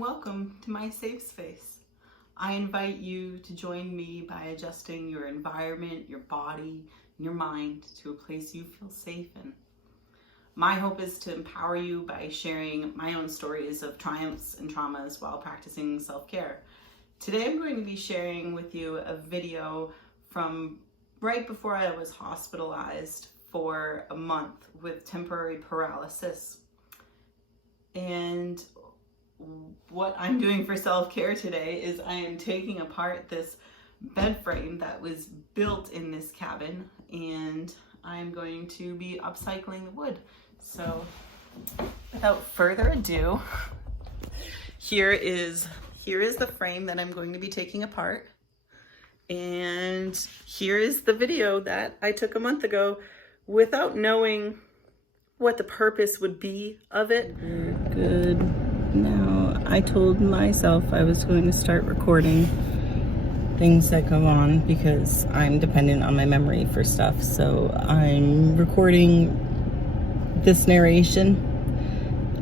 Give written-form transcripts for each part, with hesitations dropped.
and welcome to my safe space. I invite you to join me by adjusting your environment, your body, and your mind to a place you feel safe in. My hope is to empower you by sharing my own stories of triumphs and traumas while practicing self-care. Today I'm going to be sharing with you a video from right before I was hospitalized for a month with temporary paralysis. And what I'm doing for self-care today is I am taking apart this bed frame that was built in this cabin, and I'm going to be upcycling the wood. So without further ado, here is the frame that I'm going to be taking apart. And here is the video that I took a month ago without knowing what the purpose would be of it. Good. Now, I told myself I was going to start recording things that go on because I'm dependent on my memory for stuff. So I'm recording this narration.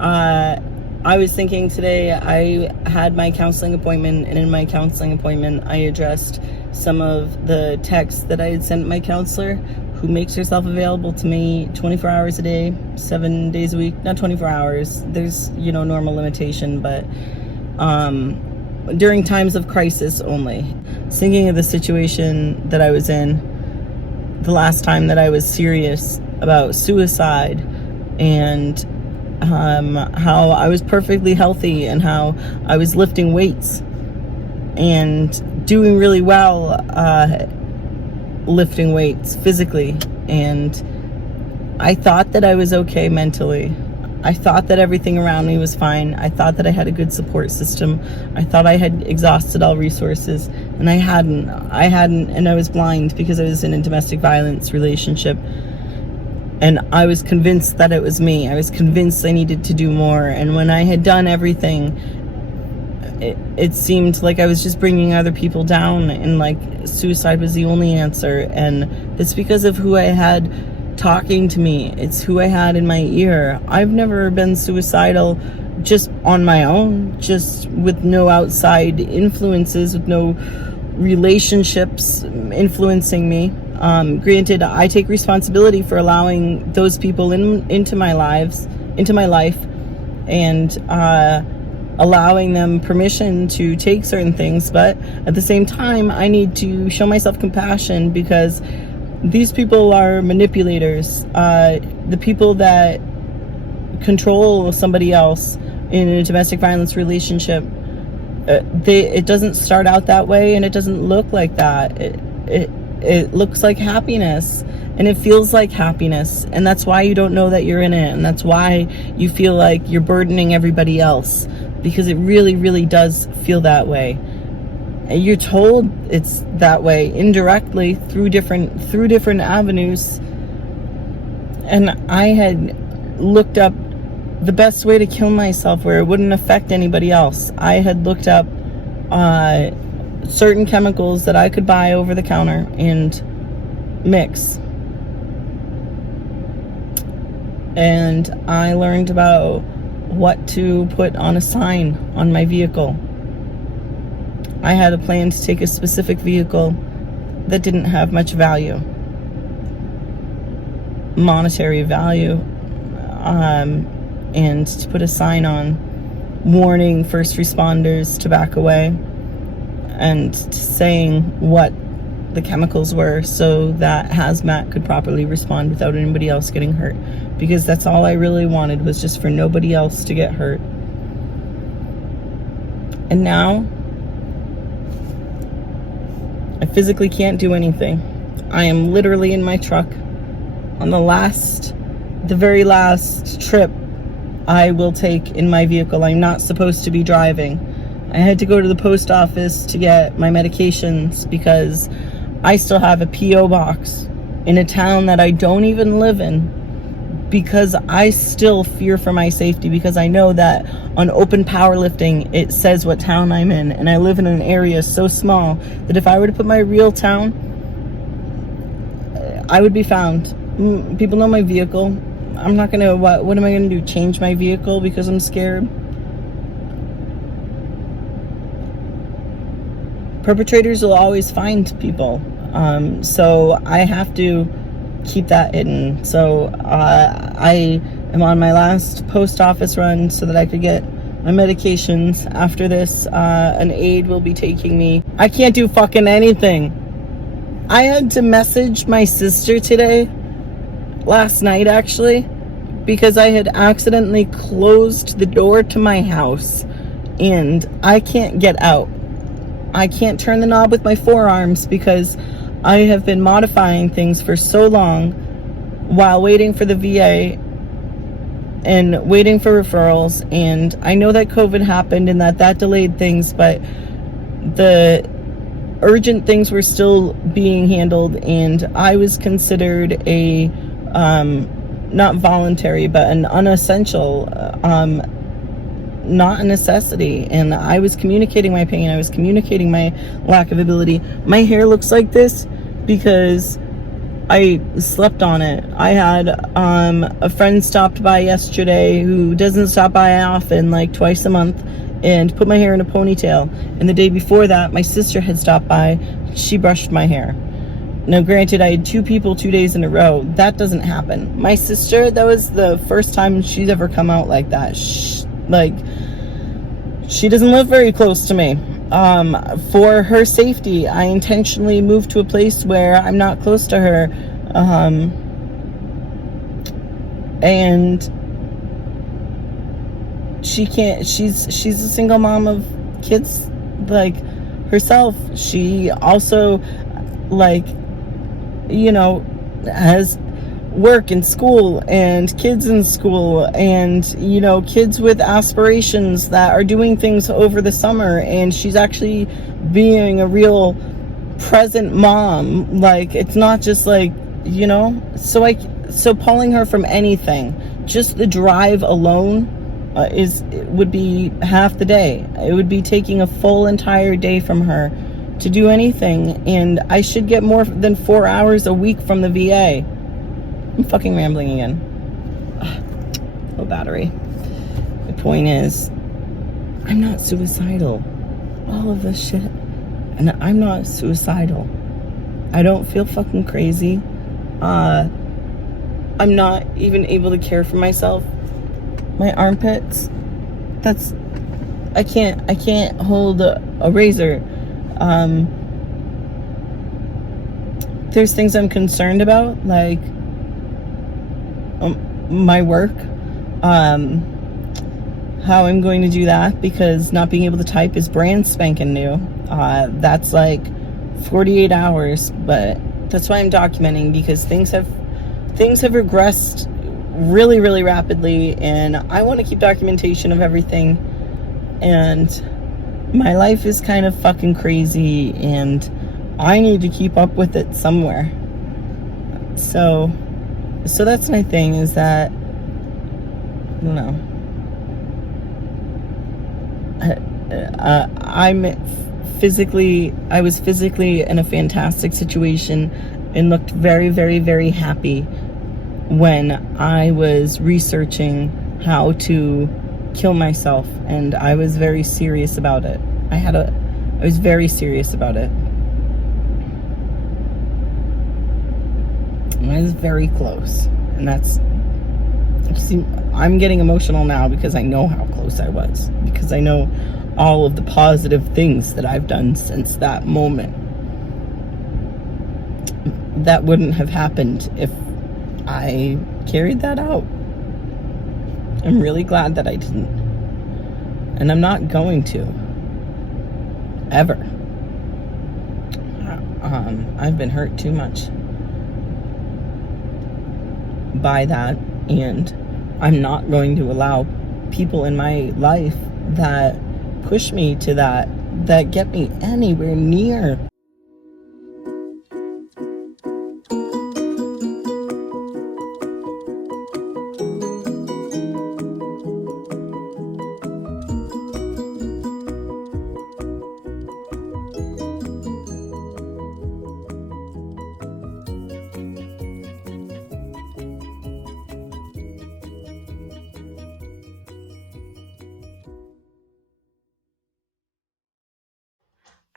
I was thinking today, I had my counseling appointment, and in my counseling appointment, I addressed some of the texts that I had sent my counselor, who makes herself available to me 24 hours a day, 7 days a week. Not 24 hours, there's, normal limitation, but during times of crisis only. Thinking of the situation that I was in the last time that I was serious about suicide, and how I was perfectly healthy and how I was lifting weights and doing really well lifting weights physically, and I thought that I was okay mentally. I thought that everything around me was fine. I thought that I had a good support system. I thought I had exhausted all resources, and I hadn't, and I was blind because I was in a domestic violence relationship. And I was convinced that it was me. I was convinced I needed to do more. And when I had done everything, it seemed like I was just bringing other people down, and like suicide was the only answer. And it's because of who I had talking to me. It's who I had in my ear. I've never been suicidal just on my own, just with no outside influences, with no relationships influencing me. Granted, I take responsibility for allowing those people into my life, and allowing them permission to take certain things. But at the same time, I need to show myself compassion, because these people are manipulators. The people that control somebody else in a domestic violence relationship, it doesn't start out that way, and it doesn't look like that. It looks like happiness, and it feels like happiness, and that's why you don't know that you're in it, and that's why you feel like you're burdening everybody else, because it really, really does feel that way. And you're told it's that way indirectly through different avenues. And I had looked up the best way to kill myself where it wouldn't affect anybody else. I had looked up certain chemicals that I could buy over the counter and mix. And I learned about what to put on a sign on my vehicle. I had a plan to take a specific vehicle that didn't have much value, monetary value, and to put a sign on warning first responders to back away, and saying what the chemicals were so that hazmat could properly respond without anybody else getting hurt, because that's all I really wanted, was just for nobody else to get hurt. And now I physically can't do anything. I am literally in my truck on the very last trip I will take in my vehicle. I'm not supposed to be driving. I had to go to the post office to get my medications because I still have a P.O. box in a town that I don't even live in, because I still fear for my safety, because I know that on open powerlifting it says what town I'm in, and I live in an area so small that if I were to put my real town, I would be found. People know my vehicle. I'm not gonna, what am I gonna do, change my vehicle because I'm scared? perpetrators will always find people. So I have to keep that hidden. So I am on my last post office run so that I could get my medications. After this, an aide will be taking me. I can't do fucking anything. I had to message my sister today, last night actually, because I had accidentally closed the door to my house and I can't get out. I can't turn the knob with my forearms because I have been modifying things for so long while waiting for the VA and waiting for referrals. And I know that COVID happened and that delayed things, but the urgent things were still being handled, and I was considered a not voluntary but an unessential, not a necessity. And I was communicating my pain, I was communicating my lack of ability. My hair looks like this because I slept on it. I had a friend stopped by yesterday who doesn't stop by often, like twice a month, and put my hair in a ponytail. And the day before that, my sister had stopped by. She brushed my hair. Now, granted, I had 2 people 2 days in a row. That doesn't happen. My sister, that was the first time she's ever come out like that. She doesn't live very close to me. For her safety, I intentionally moved to a place where I'm not close to her. And she can't, she's a single mom of kids like herself. She also, like, you know, has work and school and kids in school and, you know, kids with aspirations that are doing things over the summer, and she's actually being a real present mom. Like, it's not just like, you know, so pulling her from anything, just the drive alone would be half the day. It would be taking a full entire day from her to do anything, and I should get more than 4 hours a week from the VA. I'm fucking rambling again. Low battery. The point is, I'm not suicidal. All of this shit. And I'm not suicidal. I don't feel fucking crazy. I'm not even able to care for myself. My armpits, I can't hold a razor. There's things I'm concerned about, like my work, how I'm going to do that, because not being able to type is brand spanking new. That's like 48 hours, but that's why I'm documenting, because things have regressed really, really rapidly, and I want to keep documentation of everything. And my life is kind of fucking crazy, and I need to keep up with it somewhere. So that's my thing, is that, I don't know, I was physically in a fantastic situation and looked very, very, very happy when I was researching how to kill myself, and I was very serious about it. I was very serious about it. And I was very close, and see, I'm getting emotional now because I know how close I was, because I know all of the positive things that I've done since that moment. That wouldn't have happened if I carried that out. I'm really glad that I didn't. And I'm not going to. Ever. I've been hurt too much by that, and I'm not going to allow people in my life that push me to that get me anywhere near.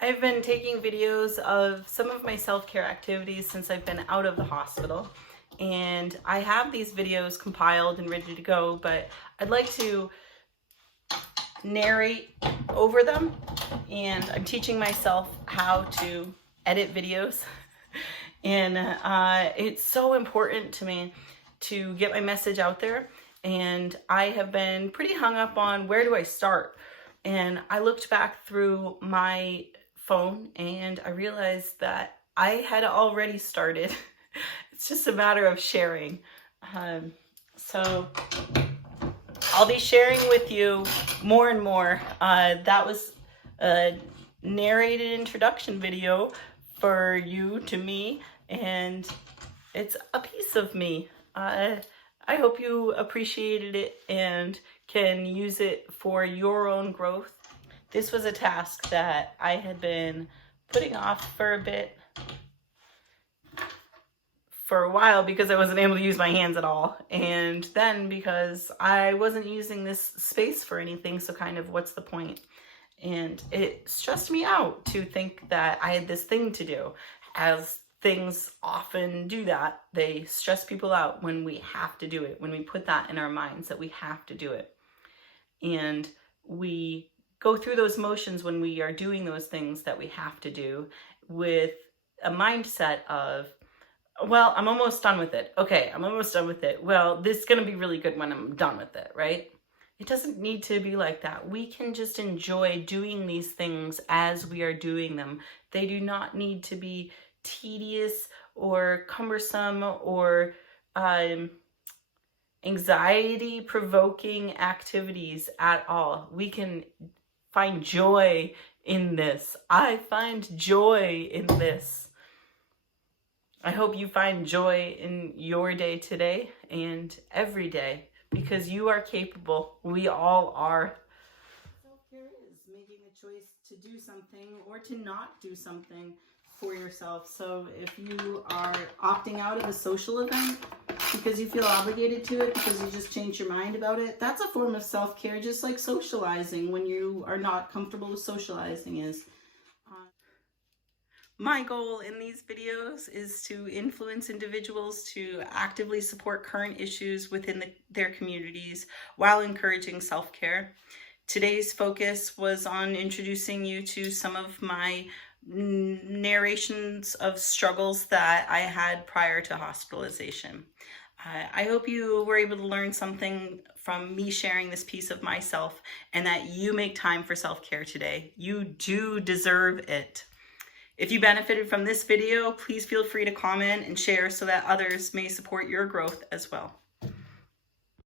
I've been taking videos of some of my self-care activities since I've been out of the hospital, and I have these videos compiled and ready to go, but I'd like to narrate over them, and I'm teaching myself how to edit videos. And it's so important to me to get my message out there, and I have been pretty hung up on where do I start. And I looked back through my phone and I realized that I had already started. It's just a matter of sharing. So I'll be sharing with you more and more. That was a narrated introduction video for you to me, and it's a piece of me. I hope you appreciated it and can use it for your own growth. This was a task that I had been putting off for a bit, for a while, because I wasn't able to use my hands at all, and then because I wasn't using this space for anything, so kind of what's the point? And it stressed me out to think that I had this thing to do, as things often do that. They stress people out when we have to do it, when we put that in our minds that we have to do it. And we go through those motions when we are doing those things that we have to do with a mindset of, well, I'm almost done with it. Okay, I'm almost done with it. Well, this is going to be really good when I'm done with it, right? It doesn't need to be like that. We can just enjoy doing these things as we are doing them. They do not need to be tedious or cumbersome or anxiety-provoking activities at all. We can find joy in this. I find joy in this. I hope you find joy in your day today and every day, because you are capable. We all are. Self-care is making a choice to do something or to not do something for yourself. So if you are opting out of a social event because you feel obligated to it because you just changed your mind about it, that's a form of self-care, just like socializing when you are not comfortable with socializing is. My goal in these videos is to influence individuals to actively support current issues within their communities while encouraging self-care. Today's focus was on introducing you to some of my narrations of struggles that I had prior to hospitalization. I hope you were able to learn something from me sharing this piece of myself, and that you make time for self-care today. You do deserve it. If you benefited from this video, please feel free to comment and share so that others may support your growth as well.